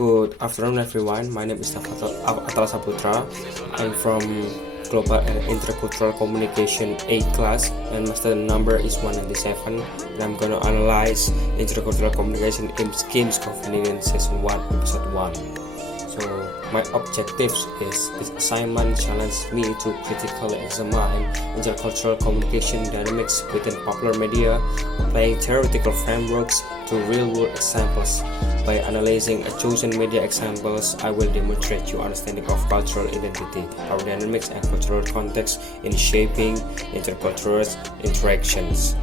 Good afternoon, everyone. My name is Atal Saputra. I'm from Global and Intercultural Communication 8 class, and my student number is 197. And I'm gonna analyze intercultural communication in Schemes Convenience Season 1, Episode 1. So my objectives is this assignment challenged me to critically examine intercultural communication dynamics within popular media, applying theoretical frameworks to real-world examples. By analyzing a chosen media examples, I will demonstrate your understanding of cultural identity, power dynamics, and cultural context in shaping intercultural interactions.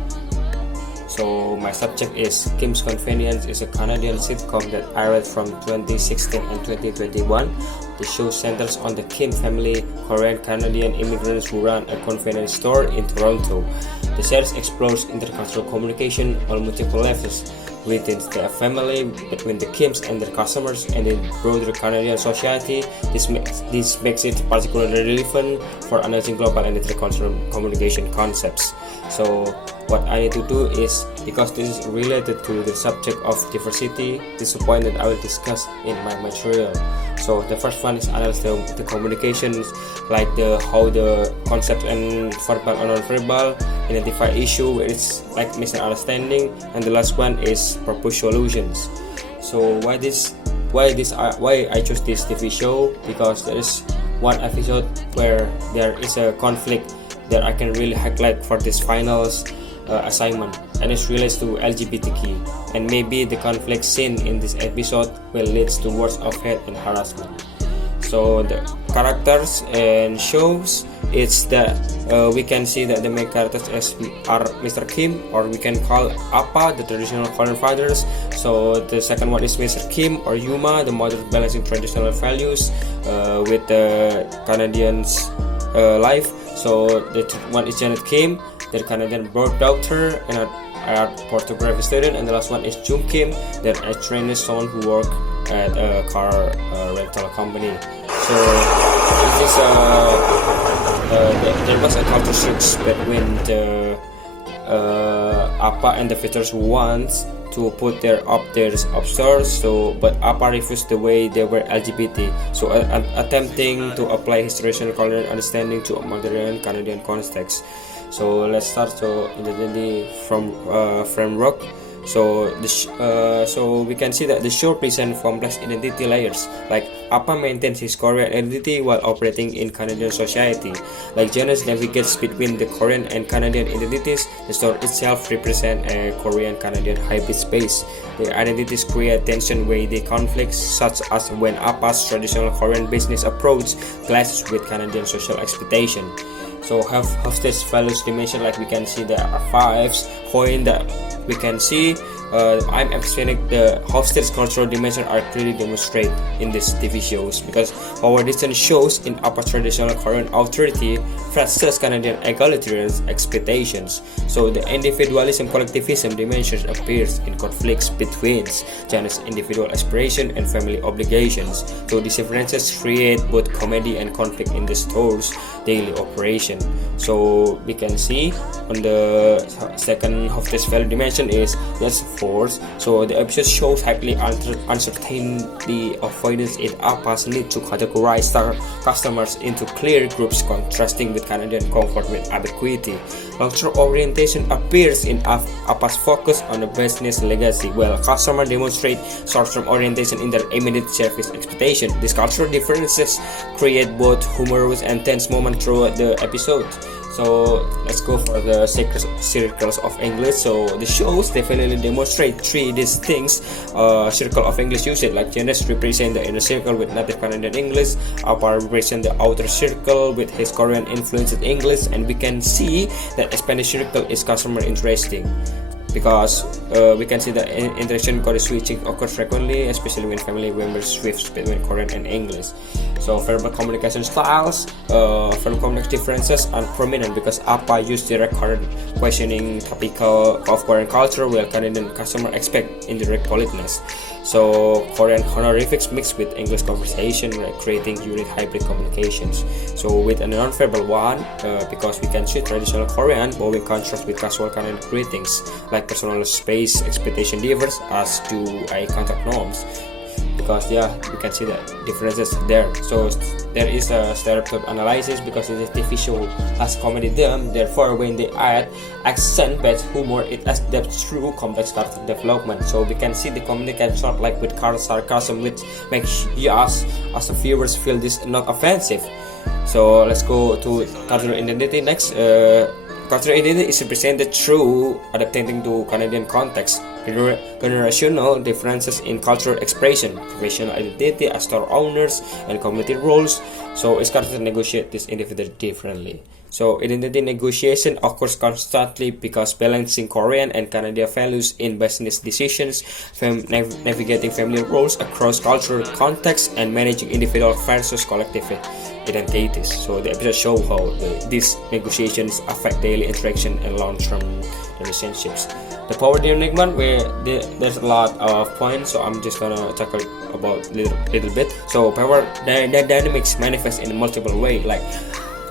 So my subject is Kim's Convenience is a Canadian sitcom that aired from 2016 and 2021. The show centers on the Kim family, Korean-Canadian immigrants who run a convenience store in Toronto. The series explores intercultural communication on multiple levels within the family, between the Kims and their customers, and in broader Canadian society. This makes it particularly relevant for analyzing global and intercultural communication concepts. So what I need to do is, because this is related to the subject of diversity, this is the point that I will discuss in my material. So the first one is analyze the communications, like how the concepts and verbal and non-verbal, identify issue where it's like misunderstanding, and the last one is propose solutions. So why I chose this TV show? Because there is one episode where there is a conflict that I can really highlight for this finals assignment, and it relates to LGBTQ, and maybe the conflict seen in this episode will lead to words of hate and harassment. So the characters and shows, it's that we can see that the main characters are Mr. Kim, or we can call Appa, the traditional Korean fathers. So the second one is Mr. Kim or Yuma, the mother balancing traditional values with the Canadians' life. So the third one is Janet Kim, their Canadian birth daughter and a photography student, and the last one is Jung Kim, their a trainee son who work at a car rental company. So this is there was a culture shift between the Appa and the visitors who wants to put their upstairs. So but Appa refused the way they were LGBT. So attempting to apply his traditional Korean understanding to a modern Canadian context. So let's start identity from framework. So so we can see that the show presents complex identity layers. Like Appa maintains his Korean identity while operating in Canadian society. Like Janus navigates between the Korean and Canadian identities. The story itself represents a Korean-Canadian hybrid space. The identities create tension where they conflict, such as when Appa's traditional Korean business approach clashes with Canadian social expectation. So hostess values dimension, like we can see there are 5 points that we can see. I'm explaining the hostess cultural dimension are clearly demonstrated in these TV shows, because our recent shows in upper traditional Korean authority versus Canadian egalitarian expectations. So the individualism collectivism dimension appears in conflicts between Chinese individual aspiration and family obligations. So these differences create both comedy and conflict in the store's daily operation. So we can see on the second hostess value dimension is just force. So the episode shows highly uncertainty avoidance in Appa's need to categorize customers into clear groups, contrasting with Canadian comfort with ambiguity. Long-term orientation appears in Appa's focus on the business legacy, while customers demonstrate short-term orientation in their immediate service expectation. These cultural differences create both humorous and tense moments throughout the episode. So let's go for the circles of English. So the shows definitely demonstrate 3 distinct circle of English usage. Like Janus represent the inner circle with native Canadian English, Appa represent the outer circle with his Korean influenced English, and we can see that Spanish circle is customer interesting, because we can see that interaction code switching occurs frequently, especially when family members switch between Korean and English. So verbal communication styles, verbal communication differences are prominent because Appa used direct Korean questioning typical of Korean culture, while Canadian customer expect indirect politeness. So Korean honorifics mixed with English conversation, creating unique hybrid communications. So with a non-verbal one, because we can see traditional Korean, but we contrast with casual Canadian greetings, like personal space expectation differs as do eye contact norms. because yeah, we can see that differences there. So there is a stereotype analysis because it is TV show has comedy them. Therefore, when they add accent-based humor, it adds depth through complex character development. So we can see the comedy can start like with sarcasm, which makes you as the viewers feel this not offensive. So let's go to cultural identity next. Cultural identity is represented through adapting to Canadian context, generational differences in cultural expression, professional identity as store owners, and community roles. So it's got to negotiate this individual differently. So identity negotiation occurs constantly because balancing Korean and Canadian values in business decisions, navigating family roles across cultural contexts, and managing individual versus collective identities. So the episode show how these negotiations affect daily interaction and long-term relationships. The power dynamic one, where there's a lot of points, so I'm just gonna talk about little bit. So power dynamics manifest in multiple ways, like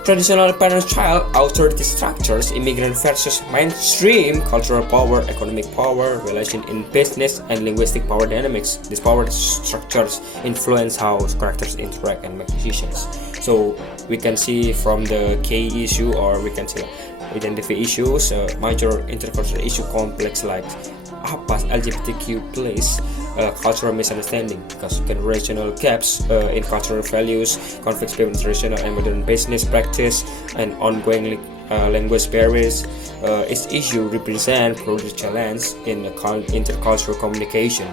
traditional parent-child authority structures, immigrant versus mainstream cultural power, economic power, relation in business, and linguistic power dynamics. These power structures influence how characters interact and make decisions. So we can see from the key issue, or we can see identify issues, major intercultural issue complex like apa LGBTQ plays cultural misunderstanding because generational gaps in cultural values, conflicts between traditional and modern business practice, and ongoing language barriers. Each issue represents broader challenge in intercultural communication.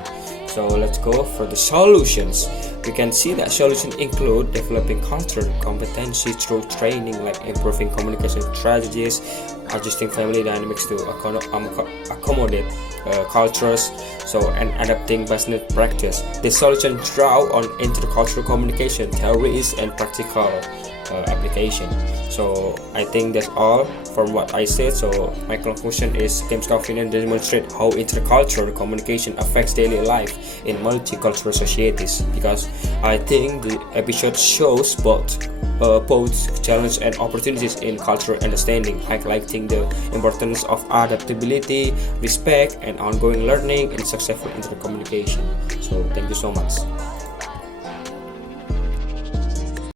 So let's go for the solutions. We can see that solutions include developing cultural competency through training, like improving communication strategies, adjusting family dynamics to accommodate cultures, and adapting business practice. The solution draw on intercultural communication theories and practical application. So I think that's all from what I said. So my conclusion is Games Confidence demonstrate how intercultural communication affects daily life in multicultural societies, because I think the episode shows both challenges and opportunities in cultural understanding, highlighting the importance of adaptability, respect, and ongoing learning in successful intercommunication. So thank you so much.